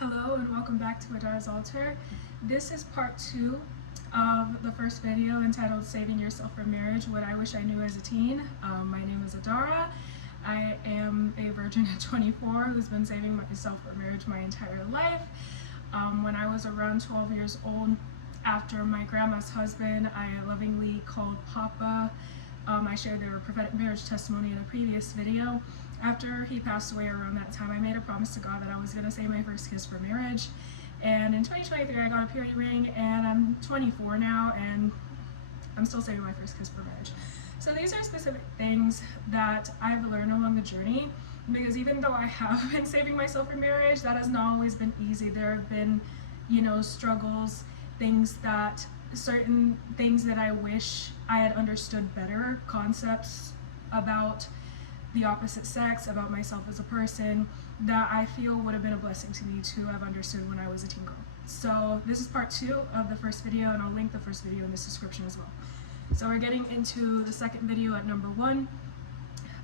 Hello and welcome back to Adara's Altar. This is part 2 of the first video entitled Saving Yourself for Marriage, What I Wish I Knew as a Teen. My name is Adara. I am a virgin at 24 who's been saving myself for marriage my entire life. When I was around 12 years old, after my grandma's husband, I lovingly called Papa. I shared their prophetic marriage testimony in a previous video. After he passed away around that time, I made a promise to God that I was going to say my first kiss for marriage. And in 2023, I got a period ring, and I'm 24 now, and I'm still saving my first kiss for marriage. So these are specific things that I've learned along the journey, because even though I have been saving myself for marriage, that has not always been easy. There have been, struggles, certain things that I wish I had understood better, concepts about the opposite sex, about myself as a person, that I feel would have been a blessing to me to have understood when I was a teen girl. So this is part 2 of the first video, and I'll link the first video in this description as well. So we're getting into the second video at number 1.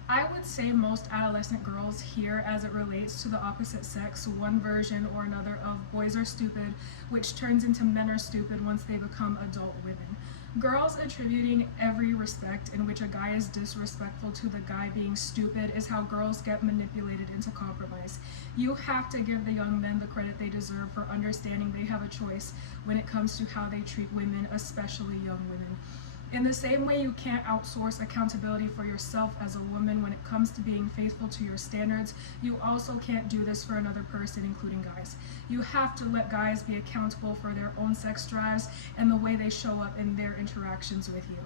I would say most adolescent girls here, as it relates to the opposite sex, one version or another of boys are stupid, which turns into men are stupid once they become adult women. Girls attributing every respect in which a guy is disrespectful to the guy being stupid is how girls get manipulated into compromise. You have to give the young men the credit they deserve for understanding they have a choice when it comes to how they treat women, especially young women. In the same way you can't outsource accountability for yourself as a woman when it comes to being faithful to your standards, you also can't do this for another person, including guys. You have to let guys be accountable for their own sex drives and the way they show up in their interactions with you.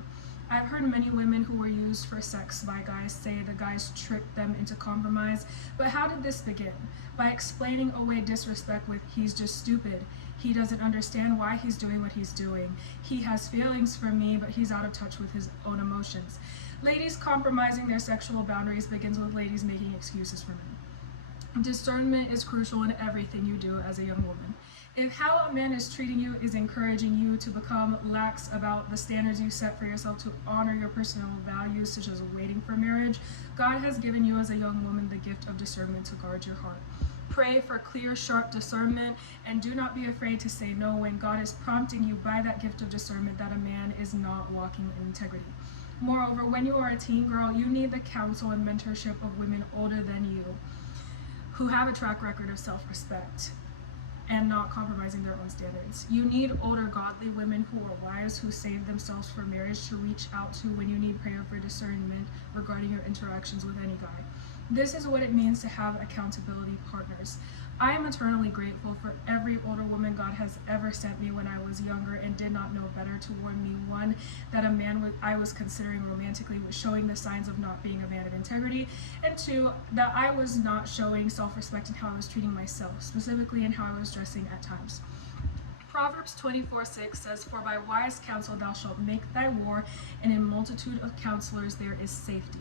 I've heard many women who were used for sex by guys say the guys tricked them into compromise, but how did this begin? By explaining away disrespect with "he's just stupid," "he doesn't understand why he's doing what he's doing," "he has feelings for me but he's out of touch with his own emotions." Ladies compromising their sexual boundaries begins with ladies making excuses for men. Discernment is crucial in everything you do as a young woman. If how a man is treating you is encouraging you to become lax about the standards you set for yourself to honor your personal values, such as waiting for marriage, God has given you as a young woman the gift of discernment to guard your heart. Pray for clear, sharp discernment, and do not be afraid to say no when God is prompting you by that gift of discernment that a man is not walking in integrity. Moreover, when you are a teen girl, you need the counsel and mentorship of women older than you, who have a track record of self-respect and not compromising their own standards. You need older godly women who are wise, who save themselves for marriage, to reach out to when you need prayer for discernment regarding your interactions with any guy. This is what it means to have accountability partners. I am eternally grateful for every older woman God has ever sent me when I was younger and did not know better to warn me, 1, that a man I was considering romantically was showing the signs of not being a man of integrity, and 2, that I was not showing self-respect in how I was treating myself, specifically in how I was dressing at times. Proverbs 24:6 says, "For by wise counsel thou shalt make thy war, and in multitude of counselors there is safety."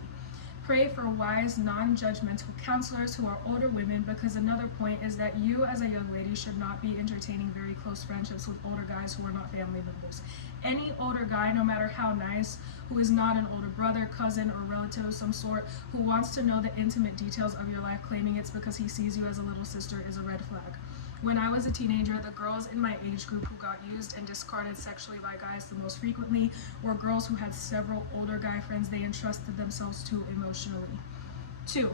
Pray for wise, non-judgmental counselors who are older women, because another point is that you as a young lady should not be entertaining very close friendships with older guys who are not family members. Any older guy, no matter how nice, who is not an older brother, cousin, or relative of some sort, who wants to know the intimate details of your life claiming it's because he sees you as a little sister, is a red flag. When I was a teenager, the girls in my age group who got used and discarded sexually by guys the most frequently were girls who had several older guy friends they entrusted themselves to emotionally. 2,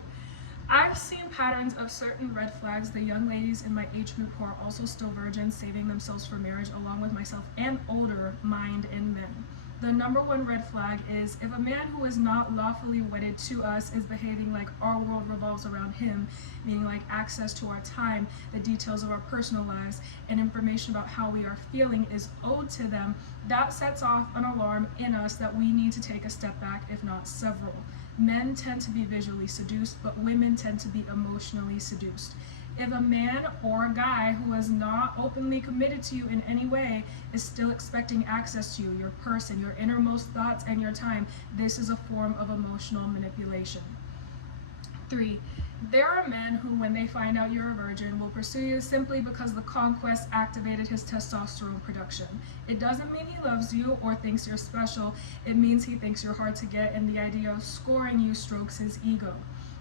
I've seen patterns of certain red flags the young ladies in my age group who are also still virgins saving themselves for marriage, along with myself and older, mind in men. The number 1 red flag is if a man who is not lawfully wedded to us is behaving like our world revolves around him, meaning like access to our time, the details of our personal lives, and information about how we are feeling is owed to them, that sets off an alarm in us that we need to take a step back, if not several. Men tend to be visually seduced, but women tend to be emotionally seduced. If a man or a guy who is not openly committed to you in any way is still expecting access to you, your person, your innermost thoughts, and your time, this is a form of emotional manipulation. 3, there are men who, when they find out you're a virgin, will pursue you simply because the conquest activated his testosterone production. It doesn't mean he loves you or thinks you're special. It means he thinks you're hard to get, and the idea of scoring you strokes his ego.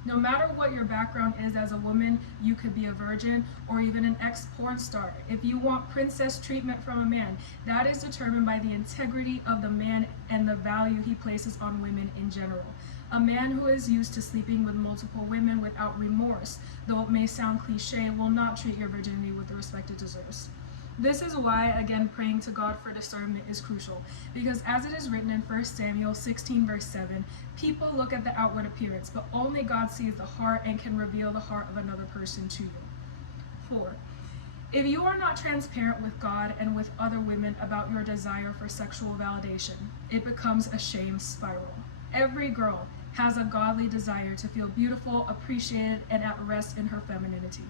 No matter what your background is as a woman, you could be a virgin or even an ex-porn star. If you want princess treatment from a man, that is determined by the integrity of the man and the value he places on women in general. A man who is used to sleeping with multiple women without remorse, though it may sound cliche, will not treat your virginity with the respect it deserves. This is why, again, praying to God for discernment is crucial, because as it is written in 1 Samuel 16 verse 7, people look at the outward appearance, but only God sees the heart and can reveal the heart of another person to you. 4. If you are not transparent with God and with other women about your desire for sexual validation, it becomes a shame spiral. Every girl has a godly desire to feel beautiful, appreciated, and at rest in her femininity.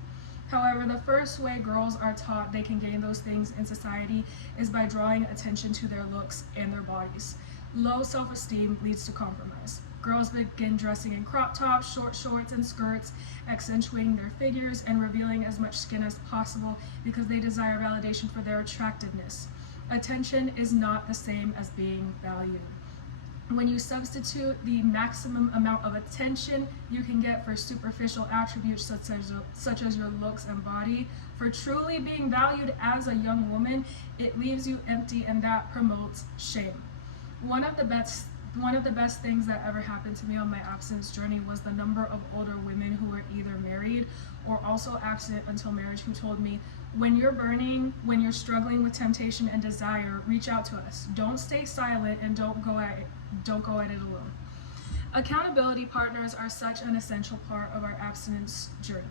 However, the first way girls are taught they can gain those things in society is by drawing attention to their looks and their bodies. Low self-esteem leads to compromise. Girls begin dressing in crop tops, short shorts, and skirts, accentuating their figures and revealing as much skin as possible because they desire validation for their attractiveness. Attention is not the same as being valued. When you substitute the maximum amount of attention you can get for superficial attributes such as your looks and body, for truly being valued as a young woman, it leaves you empty, and that promotes shame. One of the best things that ever happened to me on my abstinence journey was the number of older women who were either married or also abstinent until marriage who told me, when you're burning, when you're struggling with temptation and desire, reach out to us. Don't stay silent and don't go at it alone. Accountability partners are such an essential part of our abstinence journey.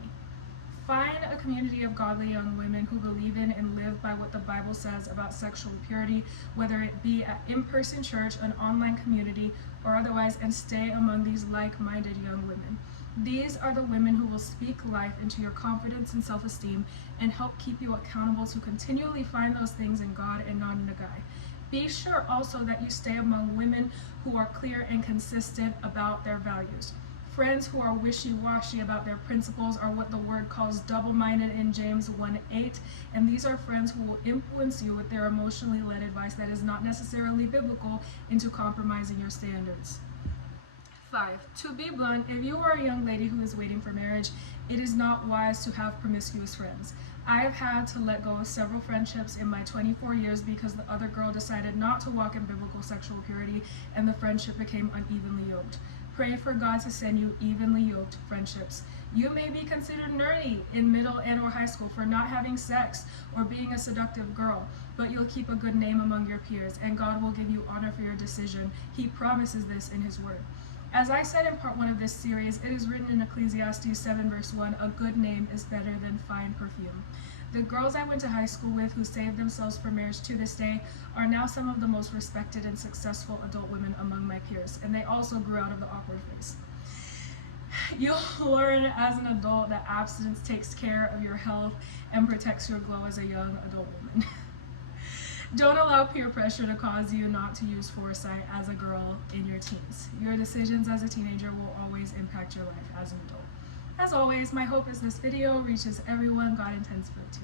Find a community of godly young women who believe in and live by what the Bible says about sexual purity, whether it be at in-person church, an online community, or otherwise, and stay among these like-minded young women. These are the women who will speak life into your confidence and self-esteem and help keep you accountable to continually find those things in God and not in a guy. Be sure also that you stay among women who are clear and consistent about their values. Friends who are wishy-washy about their principles are what the word calls double-minded in James 1:8, and these are friends who will influence you with their emotionally led advice that is not necessarily biblical into compromising your standards. 5. To be blunt, if you are a young lady who is waiting for marriage, it is not wise to have promiscuous friends. I have had to let go of several friendships in my 24 years because the other girl decided not to walk in biblical sexual purity and the friendship became unevenly yoked. Pray for God to send you evenly yoked friendships. You may be considered nerdy in middle and or high school for not having sex or being a seductive girl, but you'll keep a good name among your peers and God will give you honor for your decision. He promises this in His Word. As I said in part 1 of this series, it is written in Ecclesiastes 7 verse 1, a good name is better than fine perfume. The girls I went to high school with who saved themselves for marriage to this day are now some of the most respected and successful adult women among my peers, and they also grew out of the awkward phase. You'll learn as an adult that abstinence takes care of your health and protects your glow as a young adult woman. Don't allow peer pressure to cause you not to use foresight as a girl in your teens. Your decisions as a teenager will always impact your life as an adult. As always, my hope is this video reaches everyone God intends for it to.